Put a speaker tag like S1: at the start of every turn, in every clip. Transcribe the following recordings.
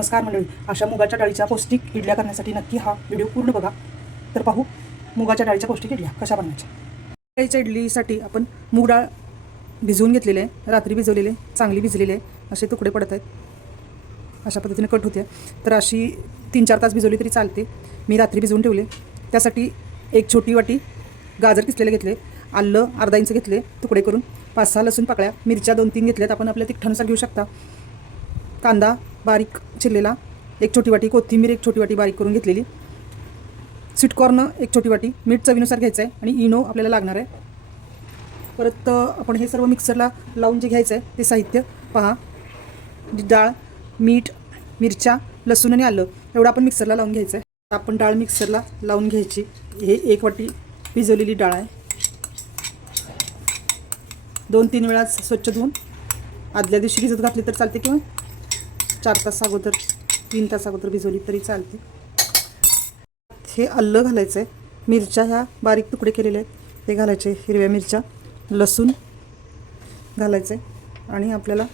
S1: नमस्कार मंडळी अशा मुगाच्या डाळीच्या पौष्टिक इडल्या करण्यासाठी नक्की हा व्हिडिओ पूर्ण बघा. तर पाहू मुगाच्या डाळीच्या पौष्टिक इडल्या कशा बनवायच्या? डाळीच्या इडलीसाठी आपण मूग डाळ भिजवून घेतलेले आहे रात्री भिजवलेले चांगली भिजलेले असे तुकडे पडत आहेत. अशा पद्धतीने कट होते. तर अशी तीन चार तास भिजवली तरी चालते. मी रात्री भिजवून ठेवले. त्यासाठी एक छोटी वाटी गाजर किसलेले घेतले. आलं अर्धा इंच घेतले तुकडे करून. पाच सहा लसूण पाकळ्या मिरच्या दोन तीन घेतल्यात. आपण आपल्या तिखटानुसार घेऊ शकता. कांदा बारीक चिरलेला एक छोटी वाटी कोथिंबीर एक छोटी वाटी बारीक करून घेतलेली. स्वीटकॉर्न एक छोटी वाटी मीठ चवीनुसार घ्यायचं आहे आणि इनो आपल्याला लागणार आहे. परत आपण हे सर्व मिक्सरला लावून जे घ्यायचं आहे ते साहित्य पहा. जी डाळ मीठ मिरच्या लसूण आणि आलं एवढं आपण मिक्सरला लावून घ्यायचं आहे आपण डाळ मिक्सरला लावून घ्यायची. हे एक वाटी भिजवलेली डाळ आहे. दोन तीन वेळा स्वच्छ धुवून. आदल्या दिवशी भिजत घातली तर चालते किंवा चार तास अगोदर तीन तास अगोदर भिजवली तरी चालते. हे आलं घालायचं आहे मिरच्या ह्या बारीक तुकडे केलेले आहेत. ते घालायचे हिरव्या मिरच्या लसूण घालायचं आहे आणि आपल्याला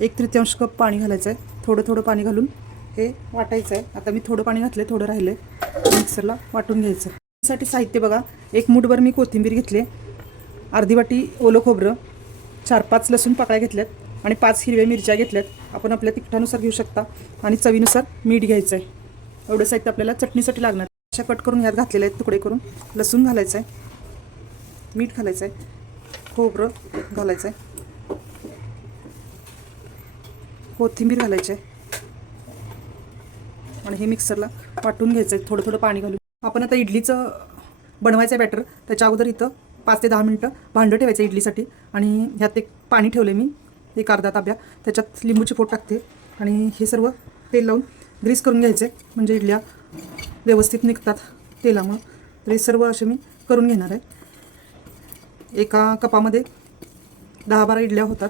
S1: एक तृतीयांश कप पाणी घालायचं आहे थोडं थोडं पाणी घालून हे वाटायचं आहे आता मी थोडं पाणी घातलं थोडं राहिलं आहे मिक्सरला वाटून घ्यायचं. त्यासाठी साहित्य बघा. एक मूठभर मी कोथिंबीर घेतली अर्धी वाटी ओलं खोबरं चार पाच लसूण पाकळ्या घेतल्यात. आणि पाच हिरव्या मिरच्या घेतल्यात. आपण आपल्या तिखटानुसार घेऊ शकता. आणि चवीनुसार मीठ घ्यायचं आहे एवढं साहित्य आपल्याला चटणीसाठी लागणार. अशा कट करून ह्यात घातलेले आहेत तुकडे करून. लसूण घालायचं आहे मीठ घालायचं आहे खोबरं घालायचं आहे कोथिंबीर घालायची आहे आणि हे मिक्सरला वाटून घ्यायचं आहे थोडं थोडं पाणी घालून. आपण आता इडलीचं बनवायचं आहे बॅटर त्याच्या अगोदर इथं पाच ते दहा मिनटं भांडं ठेवायचं इडलीसाठी. आणि ह्यात एक पाणी ठेवलं मी. एक अर्धा ताब्या त्याच्यात लिंबूची पोट टाकते. आणि हे सर्व तेल लावून ग्रीस करून घ्यायचे. म्हणजे इडल्या व्यवस्थित निघतात तेलामुळं. तर हे सर्व असे मी करून घेणार आहे. एका कपामध्ये दहा बारा इडल्या होतात.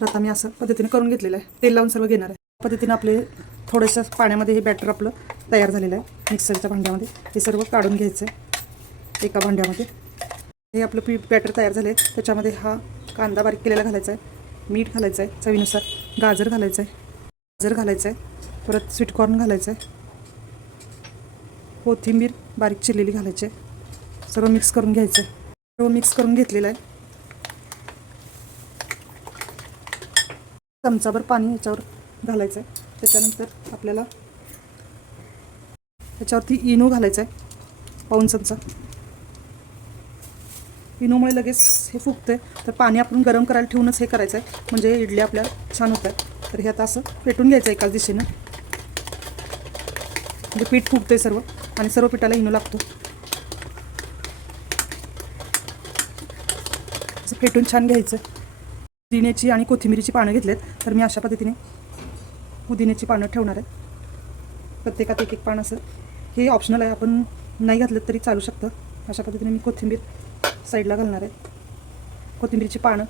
S1: तर आता मी असं पद्धतीने करून घेतलेलं आहे. तेल लावून सर्व घेणार आहे. पद्धतीने आपले थोडंसं पाण्यामध्ये हे बॅटर आपलं तयार झालेलं आहे. मिक्सरच्या भांड्यामध्ये हे सर्व काढून घ्यायचं आहे. एका भांड्यामध्ये. हे आपलं पी बॅटर तयार झाले त्याच्यामध्ये हा कांदा बारीक केलेला घालायचा आहे. मीठ घालायचं आहे चवीनुसार. गाजर घालायचं आहे गाजर घालायचं आहे परत स्वीटकॉर्न घालायचं आहे कोथिंबीर बारीक चिरलेली घालायची. आहे सर्व मिक्स करून घ्यायचं आहे सर्व मिक्स करून घेतलेलं आहे. चमचाभर पाणी याच्यावर घालायचं आहे त्याच्यानंतर आपल्याला त्याच्यावरती इनो घालायचा आहे पाऊन चमचा. इनोमुळे लगेच हे फुगतं तर पाणी आपण गरम करायला ठेवूनच हे करायचं आहे म्हणजे इडली आपल्या छान होत आहे तर हे आता असं पेटून घ्यायचं एकाच दिशेनं. म्हणजे पीठ फुगतंय सर्व. आणि सर्व पिठाला इनो लागतो. असं फेटून छान घ्यायचं. पुदिन्याची आणि कोथिंबिरीची पानं घेतलेत. तर मी अशा पद्धतीने पुदिन्याची पानं ठेवणार आहे. प्रत्येकात एक एक पान असं. हे ऑप्शनल आहे. आपण नाही घातलं तरी चालू शकतं. अशा पद्धतीने मी कोथिंबीर साईडला घालणार आहे कोथिंबीरची पानं.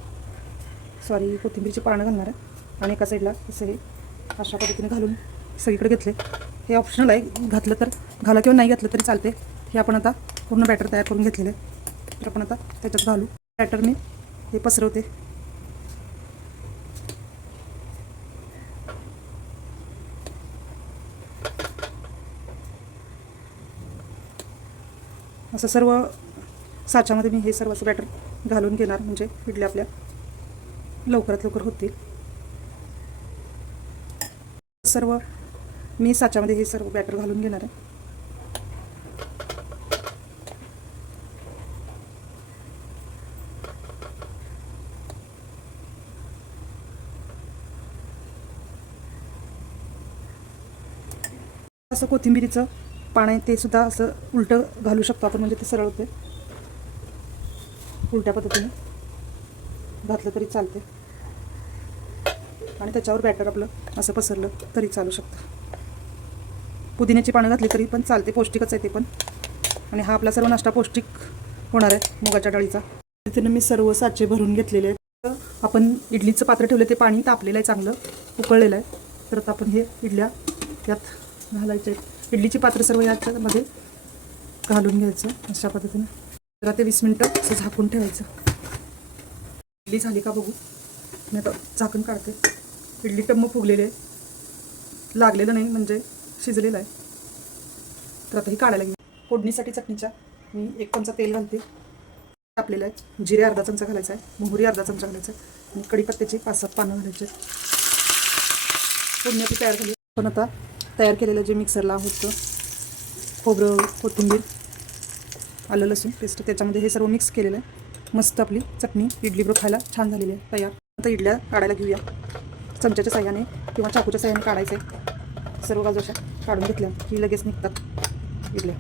S1: सॉरी कोथिंबीरची पानं घालणार आहे आणि एका साईडला असं हे अशा पद्धतीने घालून सगळीकडे घेतले. हे ऑप्शनल आहे. घातलं तर घाला किंवा नाही घातलं तरी चालते हे आपण आता पूर्ण बॅटर तयार करून घेतलेलं आहे. तर आपण आता त्याच्यात घालू. बॅटरने हे पसरवते. असं सर्व साच्यामध्ये मी हे सर्वच बॅटर घालून घेणार म्हणजे इडल्या आपल्या लवकरात लवकर होतील. सर्व मी साच्यामध्ये हे सर्व बॅटर घालून घेणार आहे. असं कोथिंबिरीचं पाणी ते सुद्धा असं उलटं घालू शकतो आपण म्हणजे ते सरळ होते उलट्या पद्धतीने. घातलं तरी चालते आणि त्याच्यावर बॅटर आपलं असं पसरलं तरी चालू शकतं. पुदिन्याची पानं घातली तरी पण चालते पौष्टिकच आहे ते पण. आणि हा आपला सर्व नाश्ता पौष्टिक होणार आहे मुगाच्या डाळीचा. तिथून मी सर्व साचे भरून घेतलेले आहेत. आपण इडलीचं पात्र ठेवलं ते पाणी तापलेलं आहे चांगलं उकळलेलं आहे. तर आता आपण हे इडल्या यात घालायचे आहेत. इडलीची पात्र सर्व याच्यामध्ये घालून घ्यायचं अशा पद्धतीने. पंधरा ते वीस मिनटं असं झाकून ठेवायचं. इडली झाली का बघू. मी आता झाकण काढते. इडली टम्म फुगलेली आहे. लागलेलं नाही म्हणजे शिजलेलं आहे. तर आता ही काढायला घेऊ. फोडणीसाठी चटणीच्या. मी एक चमचा तेल घालते. टाकलेलं आहे. जिरे अर्धा चमचा घालायचा आहे. मोहरी अर्धा चमचा घालायचा आहे. आणि कढीपत्त्याची पाच सात पानं घालायचे फोडणी आपली तयार झाली. पण आता तयार केलेलं जे मिक्सरला होतं खोबरं कोथिंबीर आलं लसूण पेस्ट त्याच्यामध्ये हे सर्व मिक्स केलेलं आहे. मस्त आपली चटणी इडली ब्रो खायला छान झालेली आहे. तयार. आता इडल्या काढायला घेऊया. चमच्याच्या साह्याने किंवा चाकूच्या साह्याने काढायचं आहे सर्व बाजू काढून घेतल्या. की लगेच निघतात इडल्या.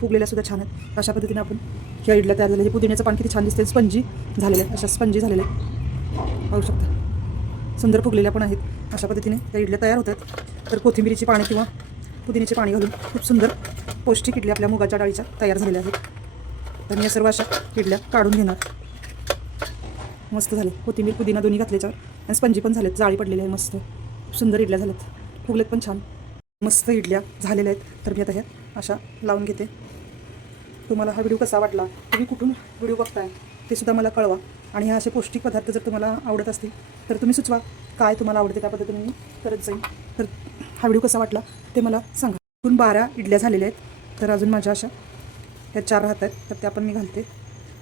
S1: फुगलेल्या सुद्धा छान आहेत. अशा पद्धतीने आपण ह्या इडल्या तयार झाल्या. हे पुदिन्याचं पाणी किती छान दिसते स्पंजी झालेलं आहे. अशा स्पंजी झालेल्या आहेत. पाहू शकता. सुंदर फुगलेल्या पण आहेत. अशा पद्धतीने त्या इडल्या तयार होतात. तर कोथिंबिरीची पाणी किंवा पुदिन्याचे पाणी घालून खूप सुंदर पौष्टिक किडल्या आपल्या मुगाच्या डाळीच्या तयार झालेल्या आहेत. तर मी या सर्व अशा किडल्या काढून घेणार. मस्त झाले. कोथिंबीर पुदिना दोन्ही घातल्याच्यावर. आणि स्पंजी पण झालेत. जाळी पडलेली आहे मस्त. सुंदर इडल्या झाल्यात फुगलेत पण छान. मस्त इडल्या झालेल्या आहेत. तर मी आता ह्या अशा लावून घेते. तुम्हाला हा व्हिडिओ कसा वाटला? तुम्ही कुठून व्हिडिओ बघताय? ते सुद्धा मला कळवा. आणि हे असे पौष्टिक पदार्थ जर तुम्हाला आवडत असतील तर तुम्ही सुचवा काय तुम्हाला आवडते त्या पद्धतीने मी करत जाईन. तर हा व्हिडिओ कसा वाटला ते मला सांगा. एकूण बारा इडल्या झालेल्या आहेत. तर अजून माझ्या अशा ह्या चार राहत आहेत तर त्या पण मी घालते.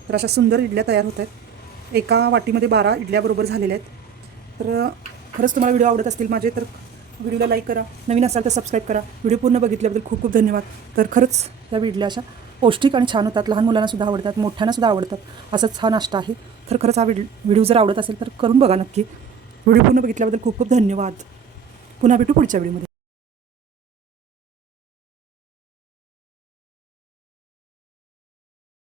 S1: तर अशा सुंदर इडल्या तयार होत आहेत. एका वाटीमध्ये बारा इडल्याबरोबर झालेल्या आहेत. तर खरंच तुम्हाला व्हिडिओ आवडत असतील माझे तर व्हिडिओला लाईक करा. नवीन असाल तर सबस्क्राईब करा. व्हिडिओ पूर्ण बघितल्याबद्दल खूप खूप धन्यवाद. तर खरंच या इडल्या अशा पौष्टिक आणि छान होतात. लहान मुलांनासुद्धा आवडतात मोठ्यांनासुद्धा आवडतात. असंच हा नाश्ता आहे. तर खरंच हा व्हिडिओ जर आवडत असेल तर करून बघा नक्की. व्हिडिओ पूर्ण बघितल्याबद्दल खूप खूप धन्यवाद. पुन्हा भेटू पुढच्या व्हिडिओमध्ये